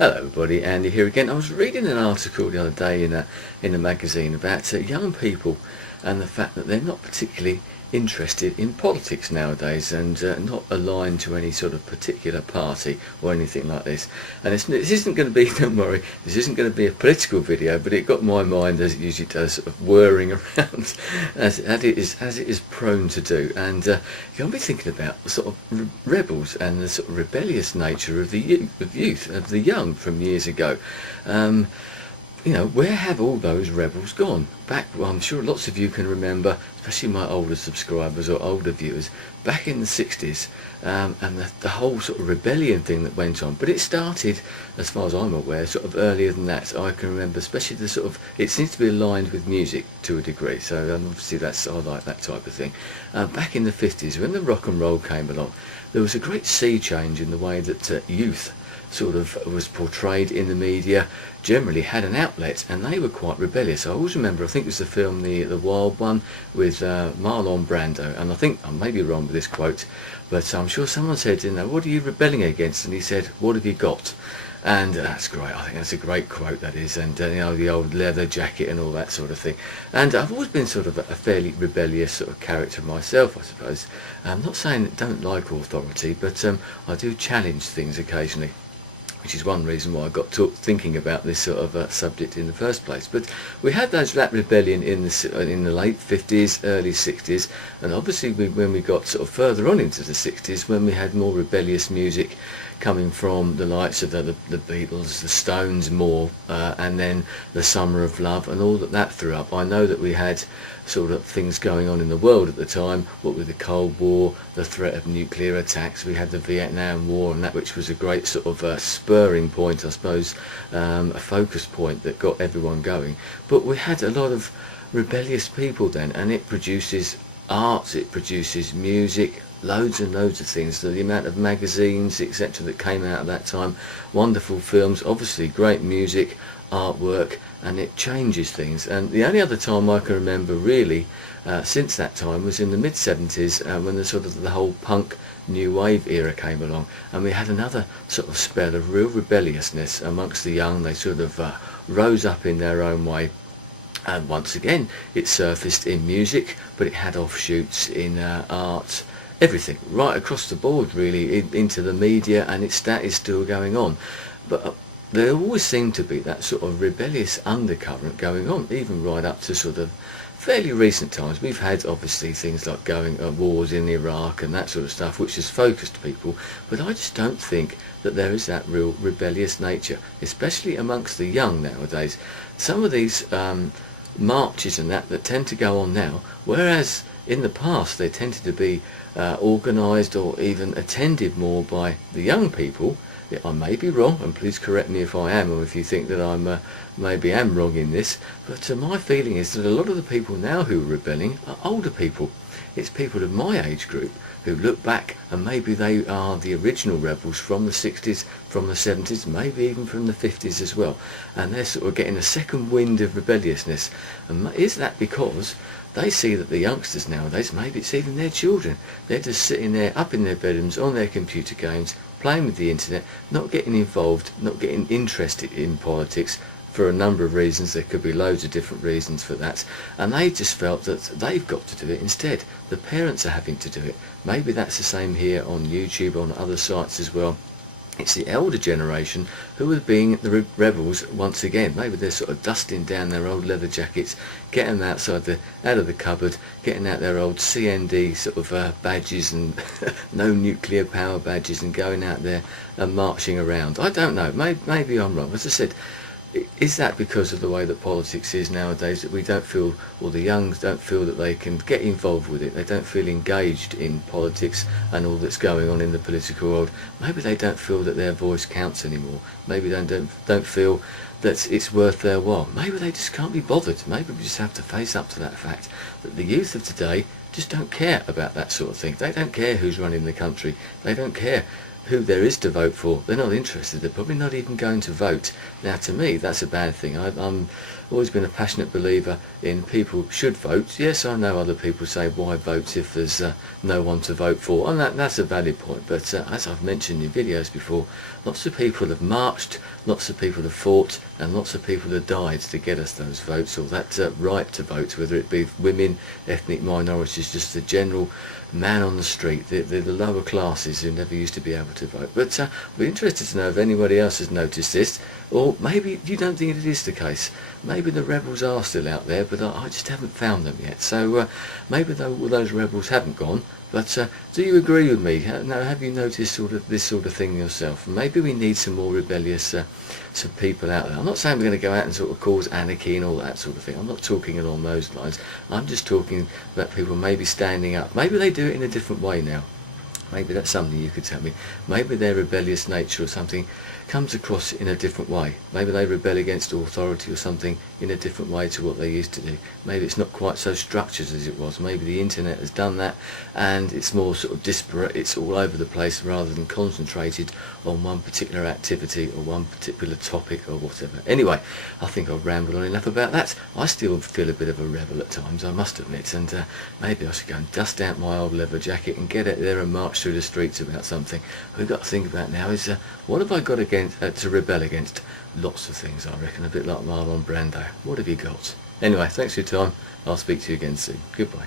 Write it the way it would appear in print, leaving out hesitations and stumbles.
Hello everybody, Andy here again. I was reading an article the other day in a magazine about young people and the fact that they're not particularly interested in politics nowadays and not aligned to any sort of particular party or anything like this. And this isn't going to be, don't worry, this isn't going to be a political video, but it got my mind, as it usually does, sort of whirring around as it is prone to do. And you're going to be thinking about sort of rebels and the sort of rebellious nature of the youth, of the young from years ago. You know, where have all those rebels gone? Back, well, I'm sure lots of you can remember, especially my older subscribers or older viewers, back in the 60s, and the whole sort of rebellion thing that went on. But it started, as far as I'm aware, sort of earlier than that. I can remember, especially the sort of, it seems to be aligned with music to a degree, so obviously I like that type of thing. Back in the 50s, when the rock and roll came along, there was a great sea change in the way that youth sort of was portrayed in the media, generally had an outlet, and they were quite rebellious. I always remember, I think it was the film The Wild One with Marlon Brando, and I think I may be wrong with this quote, but I'm sure someone said, you know, what are you rebelling against? And he said, what have you got? And that's great. I think that's a great quote, that is. And you know, the old leather jacket and all that sort of thing. And I've always been sort of a fairly rebellious sort of character myself, I suppose. I'm not saying that I don't like authority, but I do challenge things occasionally, which is one reason why I got thinking about this sort of subject in the first place. But we had that rebellion in the late 50s, early 60s, and obviously when we got sort of further on into the 60s, when we had more rebellious music coming from the likes of the Beatles, the Stones more, and then the Summer of Love and all that threw up. I know that we had sort of things going on in the world at the time, what with the Cold War, the threat of nuclear attacks, we had the Vietnam War, and that, which was a great sort of spurring point, I suppose, a focus point that got everyone going. But we had a lot of rebellious people then, and it produces arts, it produces music, loads and loads of things. So the amount of magazines, etc., that came out at that time, wonderful films, obviously great music, artwork, and it changes things. And the only other time I can remember really since that time was in the mid-70s, when the whole punk new wave era came along, and we had another sort of spell of real rebelliousness amongst the young. They sort of rose up in their own way. And once again, it surfaced in music, but it had offshoots in art, everything, right across the board really, into the media, and that is still going on. But there always seemed to be that sort of rebellious undercurrent going on, even right up to sort of fairly recent times. We've had obviously things like wars in Iraq and that sort of stuff, which has focused people, but I just don't think that there is that real rebellious nature, especially amongst the young nowadays. Some of these marches and that tend to go on now, whereas in the past they tended to be organised or even attended more by the young people. I may be wrong, and please correct me if I am, or if you think that I'm maybe am wrong in this, but my feeling is that a lot of the people now who are rebelling are older people. It's people of my age group who look back, and maybe they are the original rebels from the 60s, from the 70s, maybe even from the 50s as well, and they're sort of getting a second wind of rebelliousness. And is that because they see that the youngsters nowadays, maybe it's even their children, they're just sitting there up in their bedrooms on their computer games, playing with the internet, not getting involved, not getting interested in politics for a number of reasons. There could be loads of different reasons for that, and they just felt that they've got to do it instead. The parents are having to do it. Maybe that's the same here on YouTube, on other sites as well. It's the elder generation who are being the rebels once again. Maybe they're sort of dusting down their old leather jackets, getting them out of the cupboard, getting out their old CND sort of badges and no nuclear power badges, and going out there and marching around. I don't know. Maybe I'm wrong. As I said, is that because of the way that politics is nowadays, that we don't feel, or the young don't feel that they can get involved with it? They don't feel engaged in politics and all that's going on in the political world. Maybe they don't feel that their voice counts anymore. Maybe they don't feel that it's worth their while. Maybe they just can't be bothered. Maybe we just have to face up to that fact that the youth of today just don't care about that sort of thing. They don't care who's running the country. They don't care who there is to vote for. They're not interested. They're probably not even going to vote. Now, to me, that's a bad thing. always been a passionate believer in people should vote. Yes, I know other people say why vote if there's no one to vote for, and that's a valid point, but as I've mentioned in videos before, lots of people have marched, lots of people have fought, and lots of people have died to get us those votes, or that right to vote, whether it be women, ethnic minorities, just the general man on the street, the lower classes who never used to be able to vote. But I'd be interested to know if anybody else has noticed this, or maybe you don't think it is the case. Maybe the rebels are still out there, but I just haven't found them yet. So maybe all those rebels haven't gone. But do you agree with me? Now, have you noticed this sort of thing yourself? Maybe we need some more rebellious some people out there. I'm not saying we're going to go out and sort of cause anarchy and all that sort of thing. I'm not talking along those lines. I'm just talking about people maybe standing up. Maybe they do it in a different way now. Maybe that's something you could tell me. Maybe their rebellious nature or something comes across in a different way. Maybe they rebel against authority or something in a different way to what they used to do. Maybe it's not quite so structured as it was. Maybe the internet has done that and it's more sort of disparate. It's all over the place rather than concentrated on one particular activity or one particular topic or whatever. Anyway, I think I've rambled on enough about that. I still feel a bit of a rebel at times, I must admit, and maybe I should go and dust out my old leather jacket and get out there and march through the streets about something. What we've got to think about now is what have I got to rebel against? Lots of things, I reckon, a bit like Marlon Brando. What have you got? Anyway, thanks for your time. I'll speak to you again soon. Goodbye.